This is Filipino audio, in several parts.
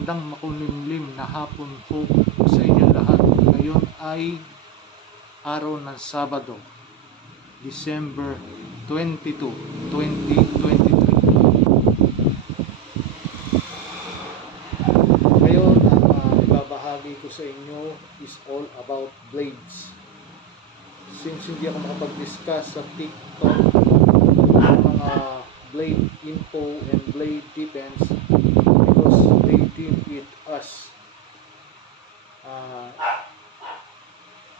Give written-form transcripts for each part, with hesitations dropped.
Magandang makulimlim na hapon po sa inyo lahat. Ngayon ay araw ng Sabado, December 22, 2023. Ngayon, ang ibabahagi ko sa inyo is all about blades. Since hindi ako makapag-discuss sa TikTok ng mga blade info and blade defense because they deem it as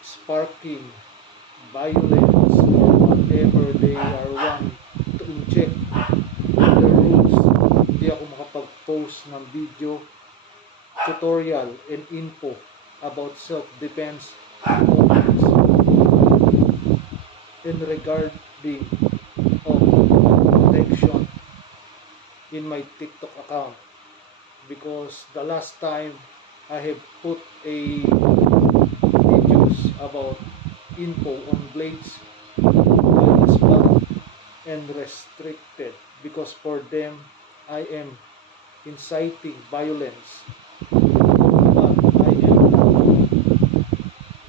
sparking violence or whatever they are want to inject in the rules. Hindi ako makapag-post ng video tutorial and info about self-defense in regarding of protection in my TikTok account, because the last time I have put a videos about info on blades, I was banned and restricted because for them I am inciting violence. But I am,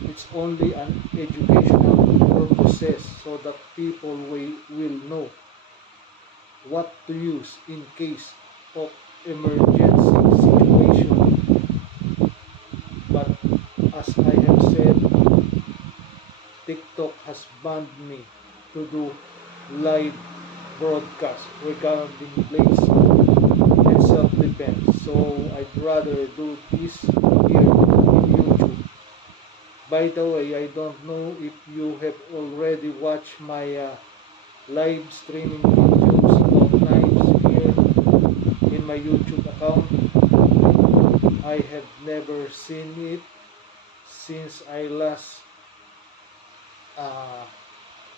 it's only an educational purposes so that people will know what to use in case of emergency situation. But as I have said, TikTok has banned me to do live broadcast regarding blades and self-defense, so I'd rather do this here in YouTube. By the way, I don't know if you have already watched my live streaming videos about knives here in my YouTube account. I have never seen it since I last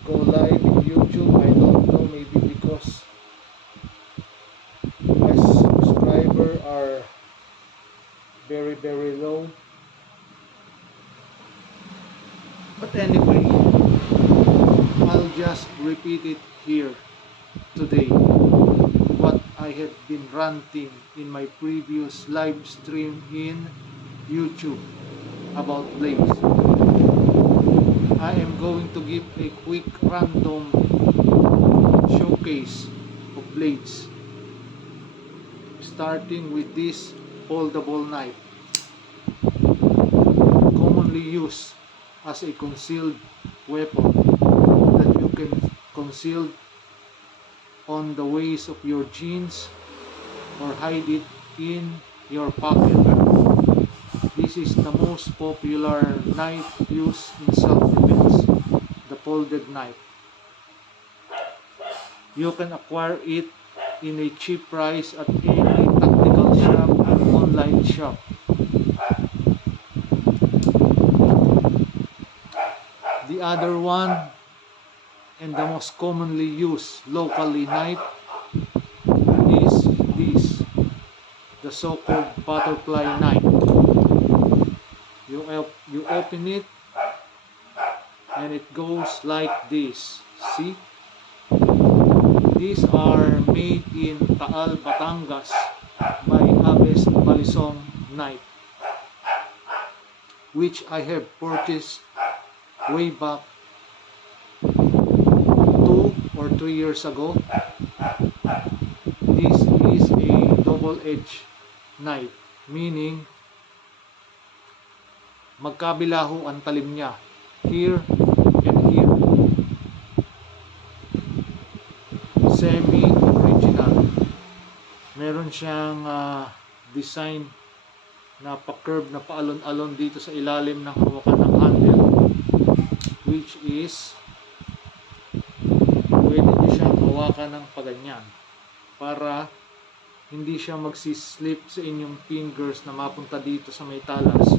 go live in YouTube. I don't know, maybe because my subscribers are very low. But anyway, I'll just repeat it here today, what I have been ranting in my previous live stream in YouTube about blades. I am going to give a quick random showcase of blades, starting with this foldable knife, commonly used as a concealed weapon that you can conceal on the waist of your jeans or hide it in your pocket. This is the most popular knife used in self-defense, the folded knife. You can acquire it in a cheap price at any tactical shop and online shop. The other one, and the most commonly used locally knife, is this, the so-called butterfly knife. You open it and it goes like this. See? These are made in Taal, Batangas by Aves Balisong knife, which I have purchased way back 2 or 3 years ago. This is a double-edged knife, meaning magkabilaho ang talim niya, here and here. Semi-original. Meron siyang design na pa-curve na paalon-alon dito sa ilalim ng hawakan ng handle, which is pwede nyo siyang hawakan ng paganyan para hindi siya magsislip sa inyong fingers na mapunta dito sa may talas.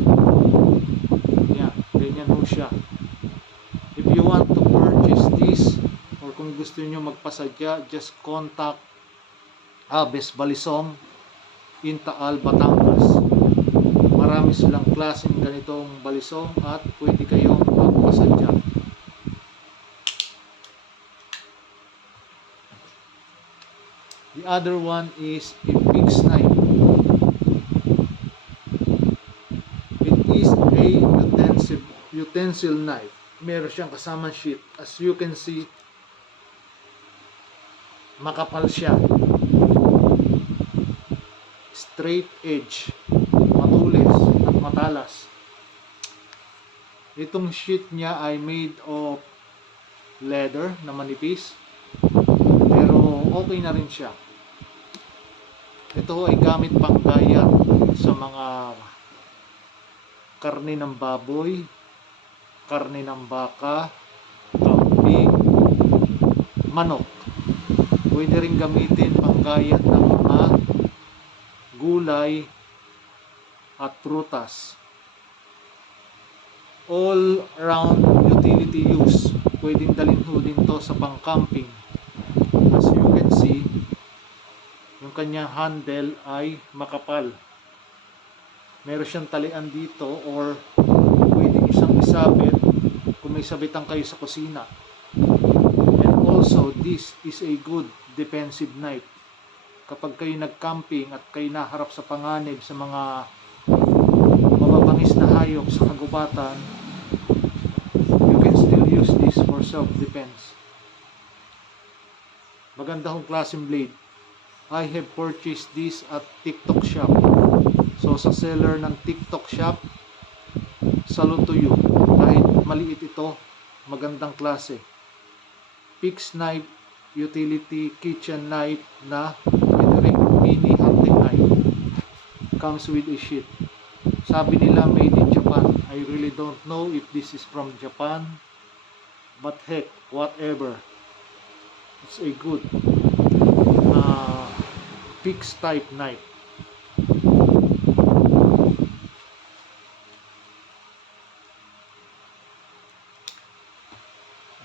Yan, ganyan ho siya. If you want to purchase this, or kung gusto niyo magpasadya, just contact Aves Balisong in Taal, Batangas. Marami silang klaseng ganitong balisong at pwede kayong magpasadya. The other one is a fixed knife. utensil knife. Meron siyang kasamang sheet. As you can see, makapal siya. Straight edge. Matulis at matalas. Itong sheet niya ay made of leather na manipis. Pero okay na rin siya. Ito ay gamit pang gaya sa mga karne ng baboy, karne ng baka, kambing, manok. Pwede rin gamitin panggayat ng mga gulay at prutas. All round utility use. Pwedeng dalhin ho din to sa pang-camping. As you can see, yung kanyang handle ay makapal. Meron siyang talian dito or pwedeng isang isabit kung may sabitan kayo sa kusina. And also, this is a good defensive knife. Kapag kayo nag-camping at kayo naharap sa panganib sa mga mababangis na hayop sa kagubatan, you can still use this for self-defense. Maganda hong klaseng blade. I have purchased this at TikTok shop. So sa seller ng TikTok shop, salute to you. Kahit maliit ito, magandang klase. Fixed knife, utility kitchen knife na mini hunting knife. Comes with a sheath. Sabi nila made in Japan. I really don't know if this is from Japan, but heck, whatever. It's a good fixed type knife.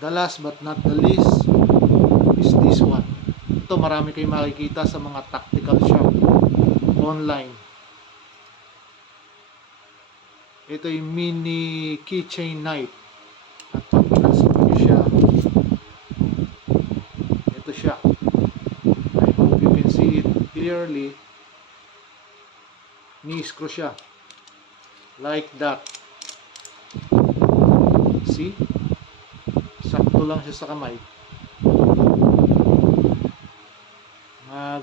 The last but not the least is this one. Ito marami kayong makikita sa mga tactical shop online. Ito yung mini keychain knife. At pag pinasok nyo siya, ito siya. I hope you can see it clearly. Ni-screw siya. Like that. See? Sakto lang siya sa kamay.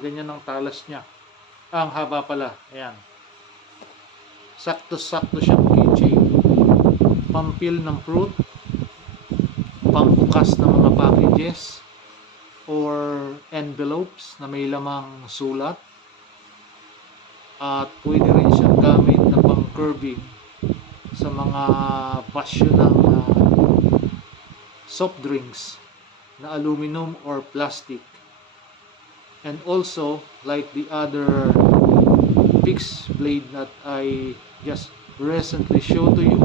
Ganyan ang talas niya. Ang haba pala. Ayan. Sakto-sakto siyang keychain. Pampil ng fruit. Pambukas ng mga packages. Or envelopes na may lamang sulat. At pwede rin siyang gamit na pang curving sa mga basyo ng soft drinks na aluminum or plastic. And also, like the other fixed blade that I just recently showed to you,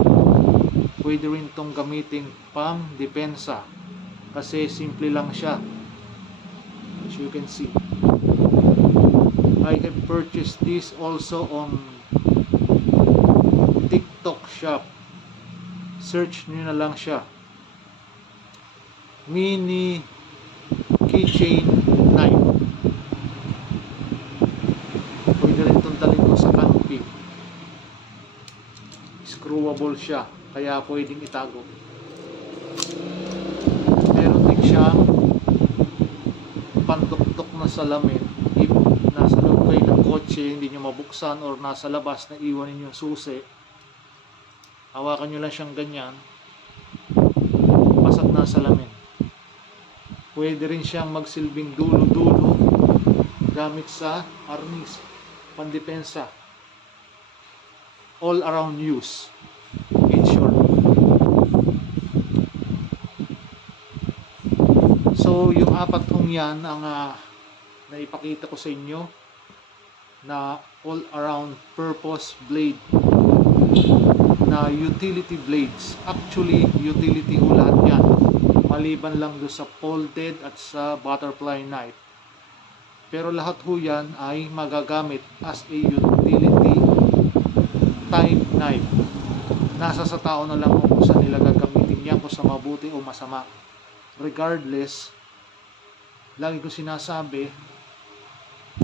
pwede rin itong gamitin pang depensa kasi simple lang siya. As you can see, I have purchased this also on TikTok shop. Search nyo na lang siya. Mini keychain knife. Pwede rin itong dalhin ko sa camping. Screwable siya, kaya pwedeng itago. Meron din siyang pantuktok na salamin. If nasa loob kayo ng kotse, hindi nyo mabuksan or nasa labas na iwanin yung susi, hawakan nyo lang siyang ganyan, pasag na salamin. Pwede rin siyang magsilbing dulo-dulo gamit sa arnis, pandepensa. All around use, in short. So yung apat hong yan ang naipakita ko sa inyo na all around purpose blade na utility blades. Actually utility ho lahat yan, maliban lang do sa folded at sa butterfly knife. Pero lahat ho yan ay magagamit as a utility type knife. Nasa sa tao na lang kung saan nila gagamitin yan, kung sa mabuti o masama. Regardless, lagi ko sinasabi,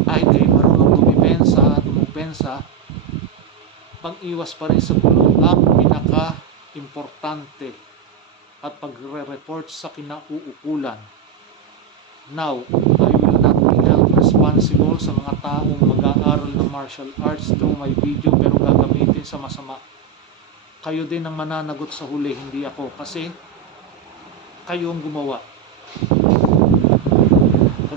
kahit kayo marunong dumipensa at umupensa, pag-iwas pa rin sa gulo ang pinaka importante at pagre-report sa kinauukulan. Now, I will not be held responsible sa mga taong mag-aaral ng martial arts through my video pero gagamitin sa masama. Kayo din ang mananagot sa huli, hindi ako, kasi kayo ang gumawa.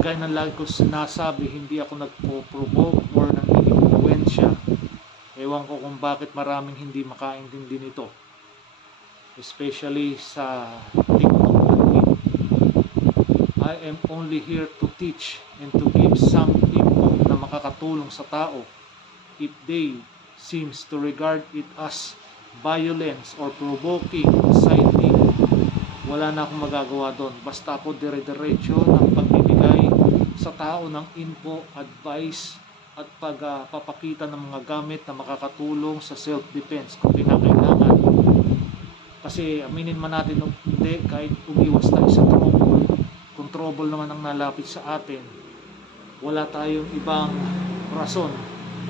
Kagaya ng lagi ko sinasabi, hindi ako nagpo-provoke or nang-influensya. Ewan ko kung bakit maraming hindi makaintindi nito, especially sa TikTok natin. I am only here to teach and to give some info na makakatulong sa tao. If they seems to regard it as violence or provoking, inciting, wala na akong magagawa doon. Basta ako dire-diretso ng pagbibigay sa tao ng info, advice, at pagpapakita ng mga gamit na makakatulong sa self-defense kung kinakailangan. Kasi aminin man natin o hindi, kahit umiwas tayo sa trouble, kung trouble naman ang nalapit sa atin, wala tayong ibang rason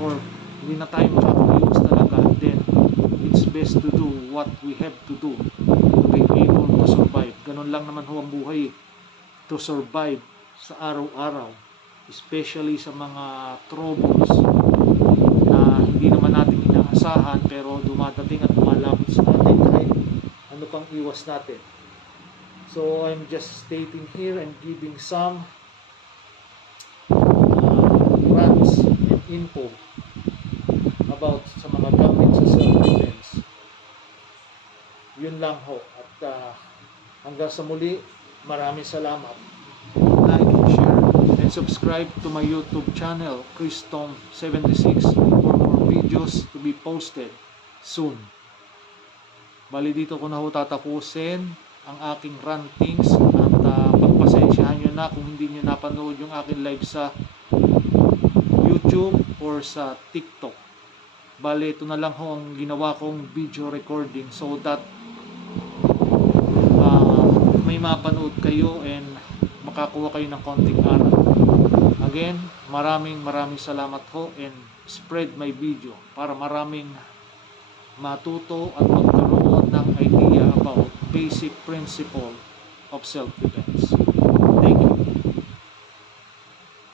or hindi na tayo makakaiwas talaga, then it's best to do what we have to do to be able to survive. Ganun lang naman ho ang buhay, to survive sa araw-araw, especially sa mga troubles na hindi naman natin inaasahan pero dumadating at lumalapit sa atin kahit ano pang iwas natin. So I'm just stating here and giving some rants and info about sa mga gamit sa self-defense. Yun lang ho. At hanggang sa muli, maraming salamat. Like, share, and subscribe to my YouTube channel, ChrisTom76, for more videos to be posted soon. Bali dito ko na ho tatapusin ang aking rantings at pagpasensyahan nyo na kung hindi nyo napanood yung aking live sa YouTube or sa TikTok. Bali ito na lang ho ang ginawa kong video recording so that may mapanood kayo and makakuha kayo ng konting aral. Again, maraming salamat ho, and spread my video para maraming matuto at magkaroon ng idea about basic principle of self-defense.